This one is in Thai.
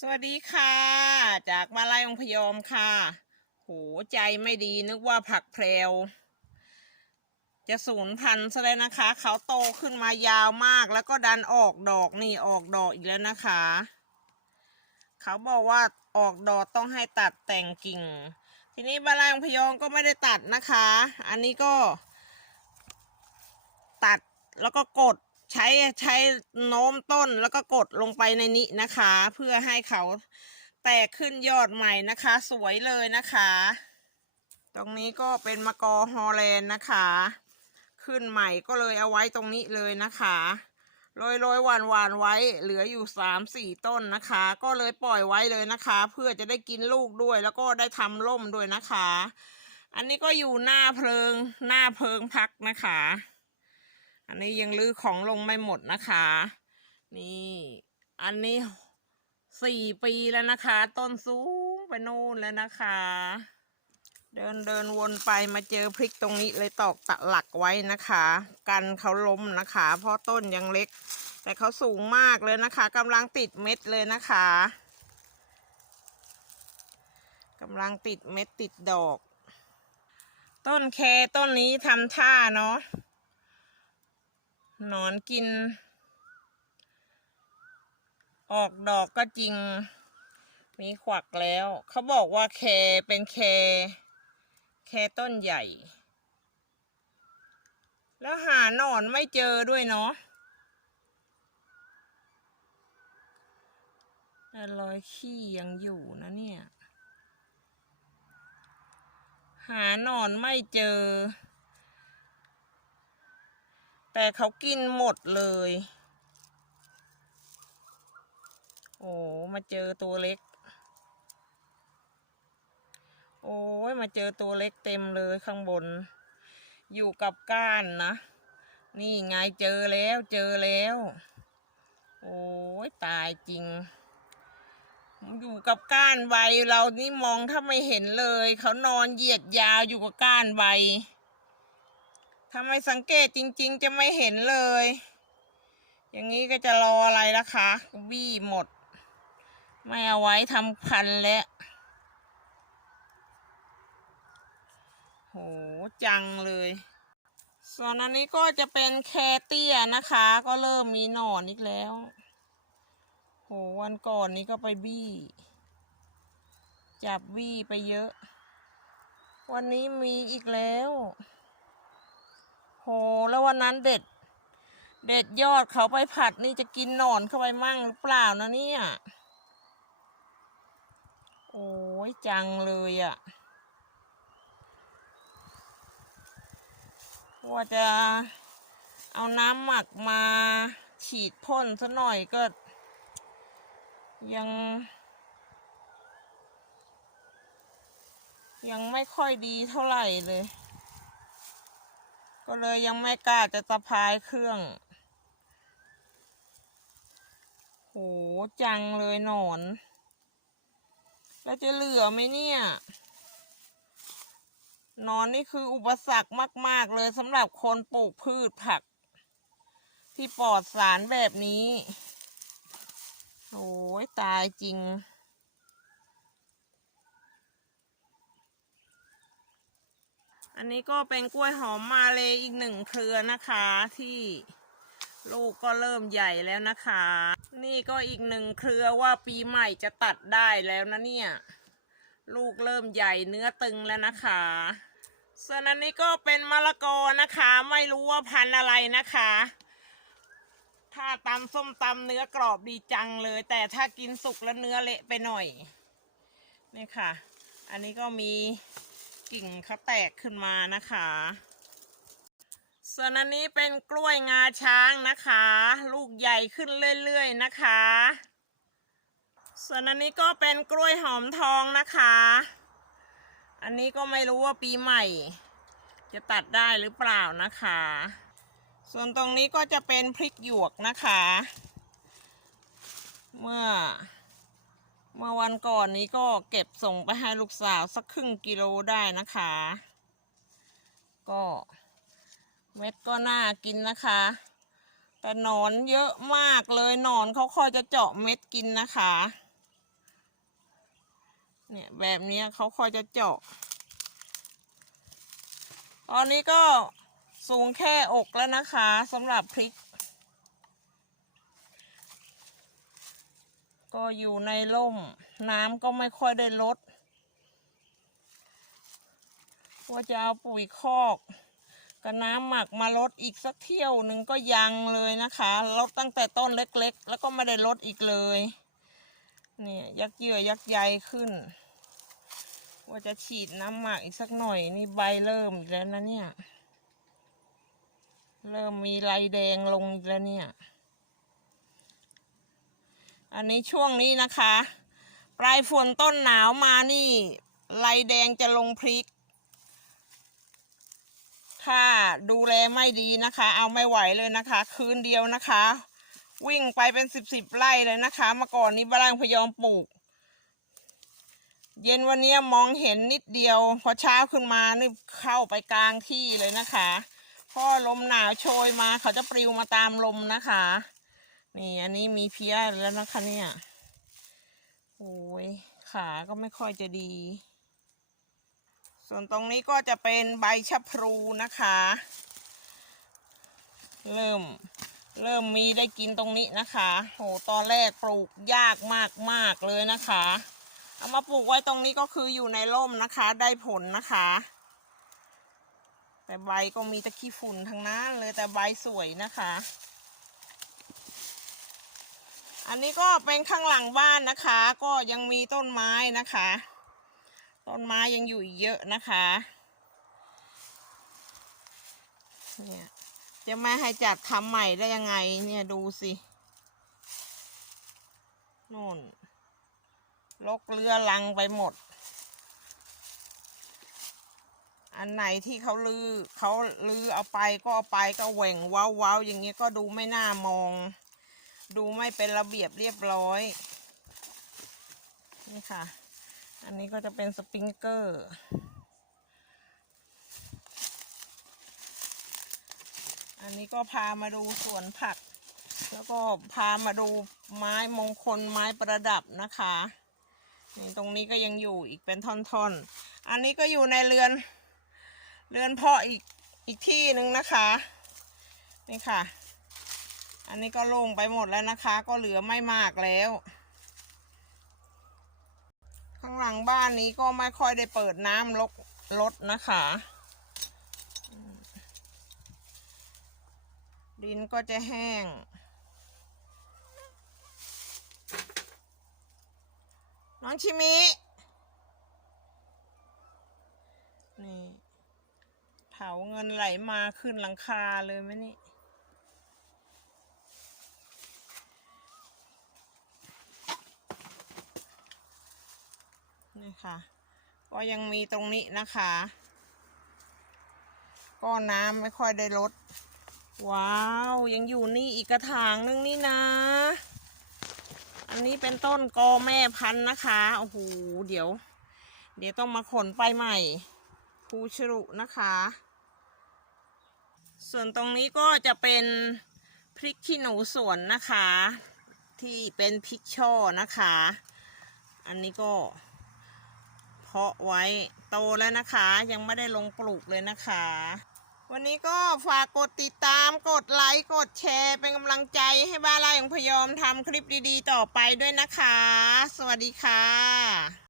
สวัสดีค่ะ จากมาลายองพยอมค่ะ โหใจไม่ดีนึกว่าผักแพรวจะสูญพันธุ์ซะแล้วนะคะ เขาโตขึ้นมายาวมากแล้วก็ดันออกดอกนี่ออกดอกอีกแล้วนะคะ เขาบอกว่าออกดอกต้องให้ตัดแต่งกิ่ง ทีนี้บาลายองพยอมก็ไม่ได้ตัดนะคะ อันนี้ก็ ตัดแล้วก็กด ใช้ใช้โน้มต้นแล้วก็กดลงไปในนี้นะคะ เพื่อให้เขาแตกขึ้นยอดใหม่นะคะ สวยเลยนะคะ ตรงนี้ก็เป็นมะกอฮอลแลนด์นะคะ ขึ้นใหม่ก็เลยเอาไว้ตรงนี้เลยนะคะโรยโรยหวานหวานไว้ เหลืออยู่สามสี่ต้นนะคะ ก็เลยปล่อยไว้เลยนะคะ เพื่อจะได้กินลูกด้วย แล้วก็ได้ทำร่มด้วยนะคะ อันนี้ก็อยู่หน้าเพลิง หน้าเพิงพักนะคะ อันนี้ยังลื้อของลงไม่หมดนะคะ นี่ อันนี้สี่ปีแล้วนะคะ ต้นสูงไปนู่นแล้วนะคะ เดินเดินวนไปมาเจอพริกตรงนี้เลยตอกตะหลักไว้นะคะ กันเขาล้มนะคะ เพราะต้นยังเล็ก แต่เขาสูงมากเลยนะคะกำลังติดเม็ดเลยนะคะกำลังติดเม็ดติดดอก ต้นแคต้นนี้ทำท่าเนาะ หนอนกิน ออกดอกก็จริง มีขวักแล้ว เขาบอกว่าแคเป็นแค แคต้นใหญ่ แล้วหาหนอนไม่เจอด้วยเนาะรอยขี้ยังอยู่นะเนี่ย หาหนอนไม่เจอ แต่เขากินหมดเลย โอ้มาเจอตัวเล็ก โอ้ยมาเจอตัวเล็กเต็มเลยข้างบน อยู่กับก้านนะ นี่ไงเจอแล้วเจอแล้ว โอ้ยตายจริง อยู่กับก้านใบเรานี่มองถ้าไม่เห็นเลย เขานอนเหยียดยาวอยู่กับก้านใบ ถ้าไม่สังเกตจริง ๆ จะไม่เห็นเลย อย่างนี้ก็จะรออะไรล่ะคะบี้หมด ไม่เอาไว้ทำพันแล้วโหจังเลย ส่วนอันนี้ก็จะเป็นแคเตียนะคะ ก็เริ่มมีหนอนอีกแล้ว โหวันก่อนนี้ก็ไปบี้ จับบี้ไปเยอะ วันนี้มีอีกแล้ว โหแล้ววันนั้นเด็ด เด็ดยอดเขาไปผัดนี่จะกินหนอนเข้าไปมั่งหรือเปล่านะเนี่ย โอ้ยจังเลยอะ่ะ ว่าจะเอาน้ำหมักมาฉีดพ่นซะหน่อยก็ ยังยังไม่ค่อยดีเท่าไหร่เลย ก็เลยยังไม่กล้าจะสะพายเครื่อง โหจังเลยหนอน แล้วจะเหลือไหมเนี่ย นอนนี่คืออุปสรรคมาก ๆ เลยสำหรับคนปลูกพืชผัก ที่ปลอดสารแบบนี้ โอ้ยตายจริง อันนี้ก็เป็นกล้วยหอมมาเลยอีกหนึ่งเครือนะคะ ที่ลูกก็เริ่มใหญ่แล้วนะคะ นี่ก็อีกหนึ่งเครือว่าปีใหม่จะตัดได้แล้วนะเนี่ย ลูกเริ่มใหญ่เนื้อตึงแล้วนะคะส่วนอันนี้ก็เป็นมะละกอนะคะ ไม่รู้ว่าพันธุ์อะไรนะคะ ถ้าตำส้มตำเนื้อกรอบดีจังเลย แต่ถ้ากินสุกแล้วเนื้อเละไปหน่อยนี่ค่ะ อันนี้ก็มี กิ่งเขาแตกขึ้นมานะคะ ส่วนอันนี้เป็นกล้วยงาช้างนะคะ ลูกใหญ่ขึ้นเรื่อยๆนะคะ ส่วนอันนี้ก็เป็นกล้วยหอมทองนะคะ อันนี้ก็ไม่รู้ว่าปีใหม่ จะตัดได้หรือเปล่านะคะ ส่วนตรงนี้ก็จะเป็นพริกหยวกนะคะ เมื่อ เมื่อวันก่อนนี้ก็เก็บส่งไปให้ลูกสาวสักครึ่งกิโลได้นะคะ ก็เม็ดก็น่ากินนะคะ แต่หนอนเยอะมากเลยหนอนเขาคอยจะเจาะเม็ดกินนะคะ เนี่ยแบบนี้เขาคอยจะเจาะ ตอนนี้ก็สูงแค่อกแล้วนะคะสำหรับพริก ก็อยู่ในร่ม น้ำก็ไม่ค่อยได้ลดว่าจะเอาปุ๋ยคอกกับน้ำหมักมาลดอีกสักเที่ยวหนึ่งก็ยังเลยนะคะลดตั้งแต่ต้นเล็ก ๆ แล้วก็ไม่ได้ลดอีกเลยเนี่ยยักเยื่อยักใยขึ้น ว่าจะฉีดน้ำหมักอีกสักหน่อยนี่ใบเริ่มอีกแล้วนะเนี่ย เริ่มมีลายแดงลงแล้วเนี่ย อันนี้ช่วงนี้นะคะ ปลายฝนต้นหนาวมานี่ลายแดงจะลงพริก ถ้าดูแลไม่ดีนะคะ เอาไม่ไหวเลยนะคะ คืนเดียวนะคะ วิ่งไปเป็นสิบสิบไร่เลยนะคะเมื่อก่อนนี้บ้านพยอมปลูก เย็นวันนี้มองเห็นนิดเดียว พอเช้าขึ้นมานี่เข้าไปกลางที่เลยนะคะเพราะลมหนาวโชยมาเขาจะปลิวมาตามลมนะคะ นี่อันนี้มีเพี้ยแล้วนะคะเนี่ยโอ้ยขาก็ไม่ค่อยจะดี ส่วนตรงนี้ก็จะเป็นใบชะพลูนะคะ เริ่มเริ่มมีได้กินตรงนี้นะคะโหตอนแรกปลูกยากมากมากเลยนะคะ เอามาปลูกไว้ตรงนี้ก็คืออยู่ในร่มนะคะ ได้ผลนะคะ แต่ใบก็มีตะขี้ฝุ่นทั้งนั้นเลยแต่ใบสวยนะคะ อันนี้ก็เป็นข้างหลังบ้านนะคะ ก็ยังมีต้นไม้นะคะ ต้นไม้ยังอยู่เยอะนะคะเนี่ยจะไม่ให้จัดทำใหม่ได้ยังไงเนี่ยดูสินู่นลกเรือลังไปหมด อันไหนที่เขาลือเขาลือเอาไปก็เอาไปก็แหว่งว้าว้าอย่างเงี้ก็ดูไม่น่ามอง ดูไม่เป็นระเบียบเรียบร้อย นี่ค่ะ อันนี้ก็จะเป็นสปริงเกอร์อันนี้ก็พามาดูสวนผัก แล้วก็พามาดูไม้มงคลไม้ประดับนะคะนี่ตรงนี้ก็ยังอยู่อีกเป็นท่อนๆ อันนี้ก็อยู่ในเรือน เรือนเพาะอีกอีกที่หนึ่งนะคะ นี่ค่ะ อันนี้ก็ลงไปหมดแล้วนะคะ ก็เหลือไม่มากแล้ว ข้างหลังบ้านนี้ก็ไม่ค่อยได้เปิดน้ำลกลดนะคะ ดินก็จะแห้งน้องชิมินี่เผาเงินไหลมาขึ้นหลังคาเลยไหมนี่ ค่ะ ก็ยังมีตรงนี้นะคะ ก็น้ำไม่ค่อยได้ลด ว้าว ยังอยู่นี่อีกกระถางนึงนี่นะ อันนี้เป็นต้นกอแม่พันธุ์นะคะ โอ้โห เดี๋ยว เดี๋ยวต้องมาขนไปใหม่ ภูชรุนะคะ ส่วนตรงนี้ก็จะเป็นพริกขี้หนูสวนนะคะ ที่เป็นพริกช่อนะคะ อันนี้ก็ เพาะไว้โตแล้วนะคะ ยังไม่ได้ลงปลูกเลยนะคะ วันนี้ก็ฝากกดติดตามกดไลค์กดแชร์เป็นกำลังใจให้บ้านไราอย่างพยอมทำคลิปดีๆ ต่อไปด้วยนะคะ สวัสดีค่ะ